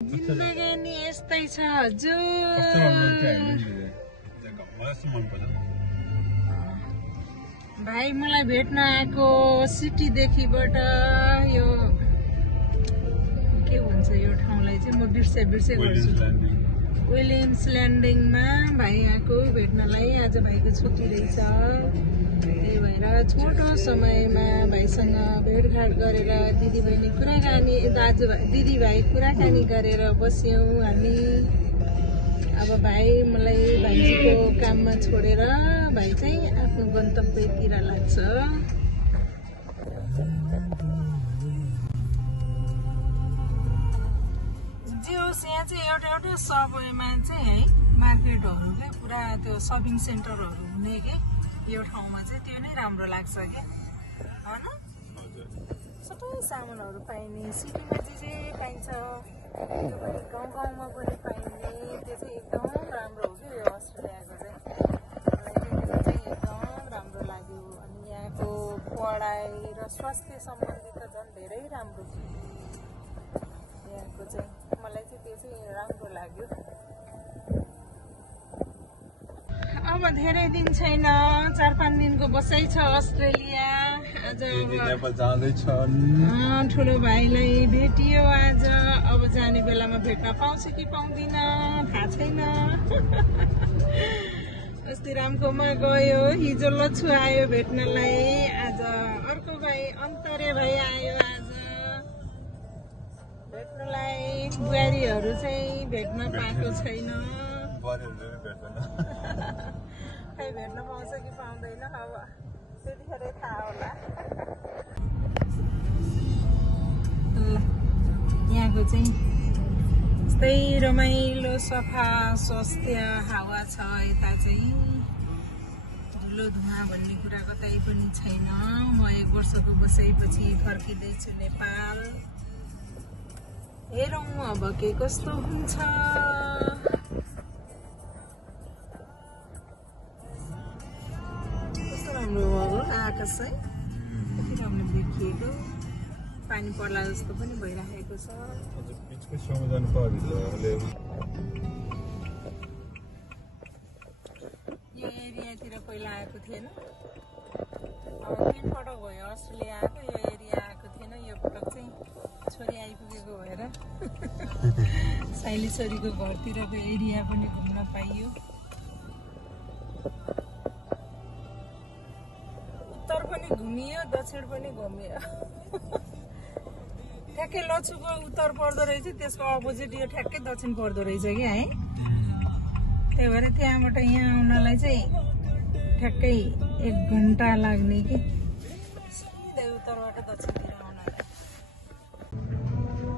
जिन्दगानी यस्तै छ हजुर। भाइ मलाई भेट्न आएको सिटीदेखिबाट यो के भन्छ यो ठाउँलाई चाहिँ म बिर्से गर्छु। विलियम्स ल्यान्डिङमा भाइ आएको भेट्नलाई। आज भाइको छुट्टी रहेछ, त्यही भएर छोटो समयमा भाइसँग भेटघाट गरेर दिदीबहिनी कुराकानी दिदीभाइ कुराकानी गरेर बस्यौँ हामी। अब भाइ मलाई भाइजीको काममा छोडेर भाइ चाहिँ आफ्नो गन्तव्यतिर लाग्छ। जियोस् यहाँ चाहिँ एउटा सबवेमा चाहिँ है मार्केटहरू क्या पुरा त्यो सपिङ सेन्टरहरू हुने के यो ठाउँमा चाहिँ त्यो नै राम्रो लाग्छ कि होइन। सबै सामानहरू पाइने सिटीमा जे पाइन्छ त्यो पनि गाउँमा पनि पाइने त्यो चाहिँ एकदम राम्रो हो कि यो अस्ट्रेलियाको चाहिँ। मलाई चाहिँ एकदम राम्रो लाग्यो। अनि यहाँको पढाइ र स्वास्थ्य सम्बन्धी त झन् धेरै राम्रो यहाँको चाहिँ। मलाई चाहिँ त्यो चाहिँ राम्रो लाग्यो। अब धेरै दिन छैन, 4-5 दिनको बसाइ छ अस्ट्रेलिया। आज ठुलो भाइलाई भेटियो आज। अब जाने बेलामा भेट्न पाउँछ कि पाउँदिन थाहा छैन। अस्ति रामकोमा गयो, हिजो लच्छु आयो भेट्नलाई। आज अर्को भाइ अन्तरे भाइ आयो आज भेट्नलाई। बुहारीहरू चाहिँ भेट्न पाएको छैन। खै भेट्न पाउँछ कि पाउँदैन अब त्यतिखेरै थाहा होला। ल यहाँको चाहिँ यस्तै रमाइलो सफा स्वास्थ्य हावा छ। यता चाहिँ धुलो धुवा भन्ने कुरा कतै पनि छैन। म 1 वर्षको बसाइपछि फर्किँदैछु नेपाल। हेरौँ अब के कस्तो हुन्छ। कस्तो राम्रो भयो आकाश है, कति राम्रो देखिएको। पानी पर्ला जस्तो पनि भइराखेको छ। यो एरियातिर पहिला आएको थिएन। अब 3 पटक भयो अस्ट्रेलिया आएको। यो एरिया आएको थिएन। यो पटक चाहिँ छोरी आइपुगेको भएर साइली छोरीको घरतिरको एरिया पनि घुम्न पाइयो। उत्तर पनि घुमियो, दक्षिण पनि घुमियो। ठ्याक्कै लच्छुको उत्तर पर्दो रहेछ, त्यसको अपोजिट यो ठ्याक्कै दक्षिण पर्दो रहेछ कि है। त्यही भएर त्यहाँबाट यहाँ आउनलाई चाहिँ ठ्याक्कै 1 घन्टा लाग्ने कि सिधै उत्तरबाट दक्षिणतिर आउनलाई।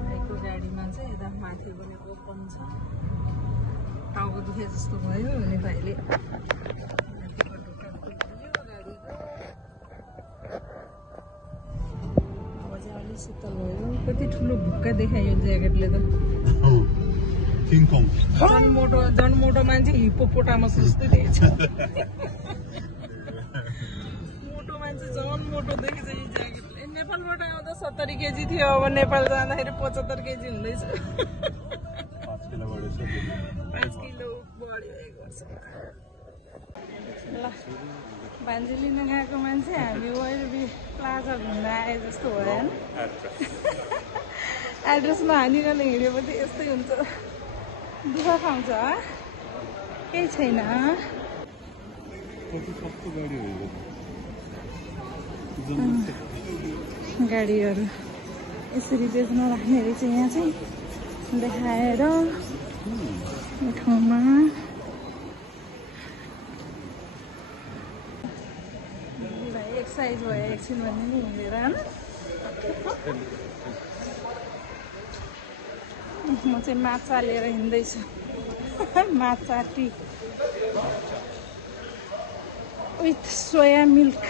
भाइको गाडीमा चाहिँ यता माथि पनि ओपन छ। टाउको दुखे जस्तो भयो भने भाइले शीतल भयो। कति ठुलो भुक्का देखायो ज्याकेटले त। झन् मोटो मान्छे हिप्पोपोटामस जस्तै देखेछ। मोटो मान्छे झन् मोटो देखेछ यो ज्याकेटले। नेपालबाट आउँदा 70 केजी थियो, अब नेपाल जाँदाखेरि 75 केजी हुँदैछ। 5 किलो बढ्यो 1 वर्षमा। ल भान्जी लिन गएको मान्छे हामी ओएलबी प्लाजा घुम्न आए जस्तो भयो होइन। एड्रेसमा हानिकन हिँड्योपछि यस्तै हुन्छ, दुःख खाउँछ। केही छैन। गाडीहरू यसरी बेच्न राख्ने रहेछ यहाँ चाहिँ देखाएर यो ठाउँमा। एक्सर्साइज भयो एकछिन भन्ने नि हिँडेर होइन। म चाहिँ माछा लिएर हिँड्दैछु। माछा टी विथ सोया मिल्क।